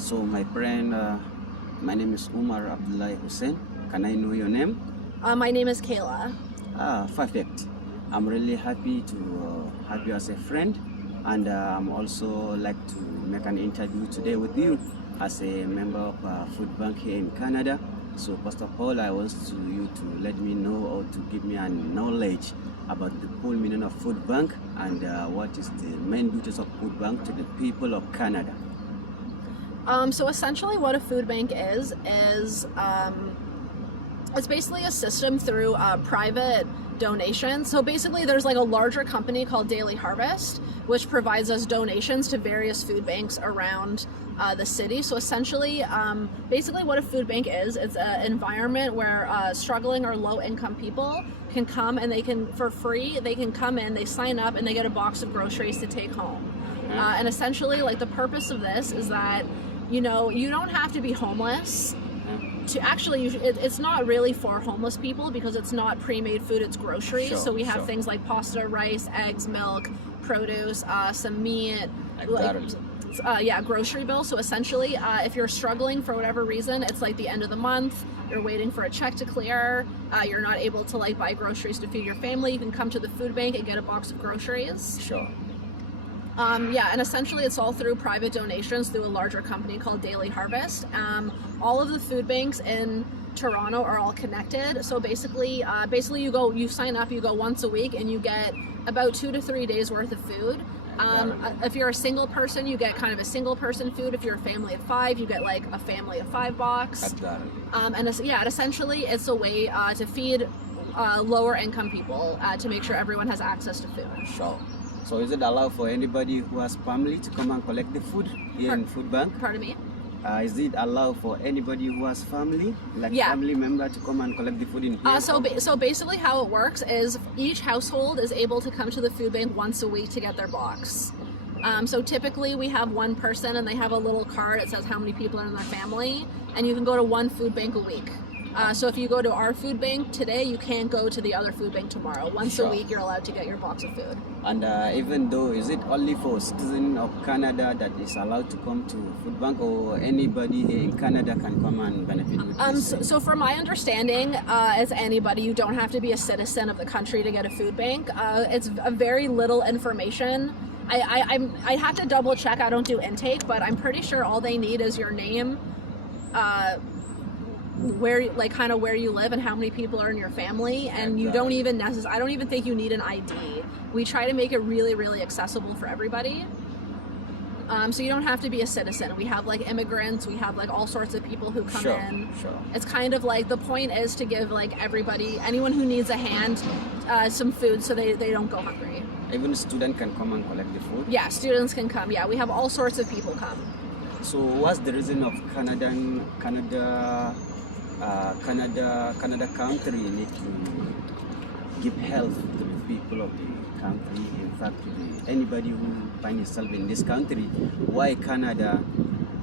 So my friend, my name is Umar Abdullahi Hussein. Can I know your name? My name is Kayla. Perfect. I'm really happy to have you as a friend, and I'm also like to make an interview today with you as a member of Food Bank here in Canada. So first of all, I want you to let me know or to give me a knowledge about the full meaning of Food Bank and what is the main duties of Food Bank to the people of Canada. So essentially what a food bank is it's basically a system through private donations. So basically there's like a larger company called Daily Harvest, which provides us donations to various food banks around the city. So essentially, basically what a food bank is, it's an environment where struggling or low income people can come and they can, for free, they can come in, they sign up and they get a box of groceries to take home. And essentially like the purpose of this is that, you know, you don't have to be homeless to actually, it's not really for homeless people because it's not pre-made food, it's groceries. So we have things like pasta, rice, eggs, milk, produce, some meat, grocery bill. So essentially, if you're struggling for whatever reason, it's like the end of the month, you're waiting for a check to clear, you're not able to like buy groceries to feed your family, you can come to the food bank and get a box of groceries. And essentially it's all through private donations through a larger company called Daily Harvest. All of the food banks in Toronto are all connected. So basically you sign up, you go once a week and you get about 2 to 3 days worth of food. If you're a single person, you get kind of a single person food. If you're a family of 5, you get like a family of 5 box. And essentially it's a way to feed lower income people to make sure everyone has access to food. So is it allowed for anybody who has family to come and collect the food here in Food Bank? Pardon me? Is it allowed for anybody who has family, family member, to come and collect the food in here? So basically how it works is each household is able to come to the food bank once a week to get their box. So typically we have one person and they have a little card that says how many people are in their family, and you can go to one food bank a week. So if you go to our food bank today, you can't go to the other food bank tomorrow. Once a week, you're allowed to get your box of food. And even though, is it only for citizens of Canada that is allowed to come to food bank, or anybody here in Canada can come and benefit with this? So from my understanding, as anybody, you don't have to be a citizen of the country to get a food bank. It's a very little information. I have to double check. I don't do intake, but I'm pretty sure all they need is your name, where you live and how many people are in your family, and you don't even I don't even think you need an ID. We try to make it really, really accessible for everybody. So you don't have to be a citizen. We have like immigrants, we have like all sorts of people who come in. It's kind of like, the point is to give like everybody, anyone who needs a hand, some food so they don't go hungry. Even students can come and collect the food? Yeah, students can come. Yeah, we have all sorts of people come. So what's the reason of Canada country need to give help to the people of the country? In fact, to anybody who finds himself in this country, why Canada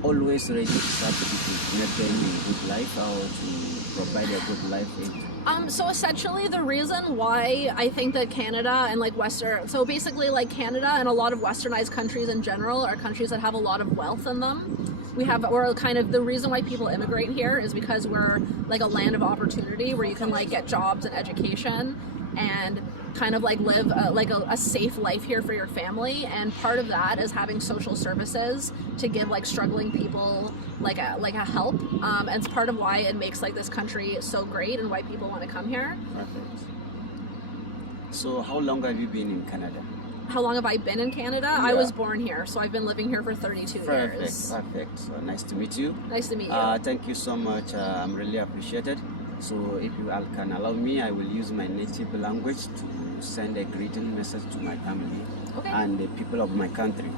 always ready to start people to make them a good life or to provide a good life? So essentially the reason why I think that Canada and so basically like Canada and a lot of westernized countries in general are countries that have a lot of wealth in them. We're kind of, the reason why people immigrate here is because we're like a land of opportunity where you can like get jobs and education and kind of like live a safe life here for your family. And part of that is having social services to give like struggling people like a help. And it's part of why it makes like this country so great and why people want to come here. Perfect. So how long have you been in Canada? How long have I been in Canada? Yeah. I was born here, so I've been living here for 32 years. Perfect. So nice to meet you. Nice to meet you. Thank you so much. I'm really appreciated. So if you all can allow me, I will use my native language to send a greeting message to my family and the people of my country.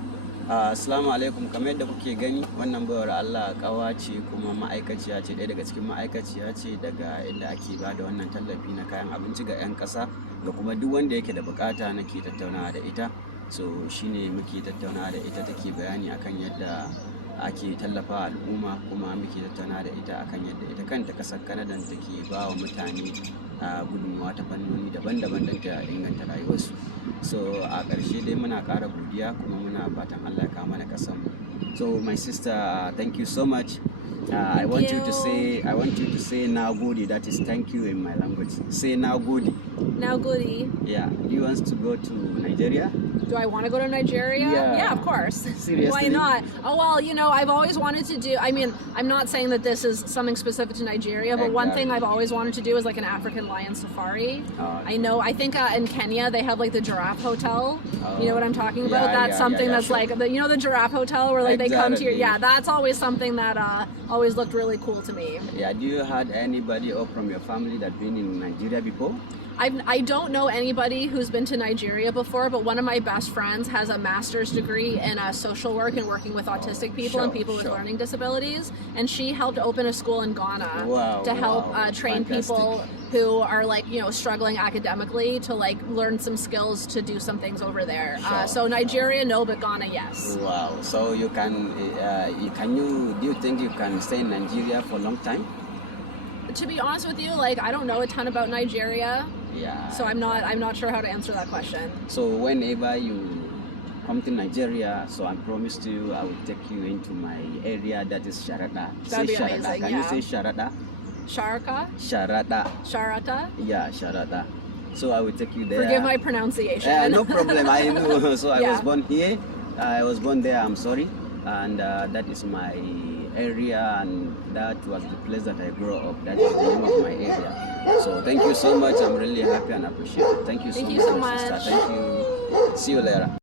Assalamu alaikum. Kamar yadda kuke gani, wannan bayar Allah kawa ce kuma ma'aikaciya ce, ɗaya daga cikin ma'aikaciya ce daga inda ake bada wannan tallafi na kayan abinci ga 'yan ƙasa da kuma duk wanda yake da bukata nake tattaunawa da ita. So shine muke tattaunawa da ita, take bayani akan yadda ake tallafa al'umma, kuma muke tattauna da ita akan yadda ita kanta kasar Canada take ba wa mutane gudunmawa ta fannoni daban-daban don ta inganta rayuwarsu. So a ƙarshe dai muna ƙara godiya kuma muna fatan Allah ya kawo mana ƙasar mu. So my sister, thank you so much. I want you to say now goody. That is thank you in my language. Say now goody. Now goody. Yeah. Do you want to go to Nigeria? Do I want to go to Nigeria? Yeah. Of course. Seriously? Why not? Oh, well, you know, I've always wanted to do, I mean, I'm not saying that this is something specific to Nigeria, but one thing I've always wanted to do is like an African lion safari. I think in Kenya they have like the giraffe hotel. You know what I'm talking about? That's something that's sure. Like, you know, the giraffe hotel where like they come to your, that's always something that always looked really cool to me. Yeah, do you had anybody or from your family that been in Nigeria before? I don't know anybody who's been to Nigeria before, but one of my best friends has a master's degree in social work and working with autistic people and people with learning disabilities, and she helped open a school in Ghana to help train people who are like, you know, struggling academically to like learn some skills to do some things over there. So Nigeria, no, but Ghana, yes. Wow. So you can, do you think you can stay in Nigeria for a long time? To be honest with you, like I don't know a ton about Nigeria. Yeah. So I'm not sure how to answer that question. So whenever you come to Nigeria, so I promise you I will take you into my area that is Sharada. That'd be amazing. Can you say Sharada? Sharaka? Sharada. Sharata? Yeah, Sharada. So I will take you there. Forgive my pronunciation. No problem. I know. So I was born here. I was born there. I'm sorry. And that is my area, and that was the place that I grew up. That is the name of my area. So thank you so much. I'm really happy and appreciate it. Thank you so much. Sister. Thank you. See you later.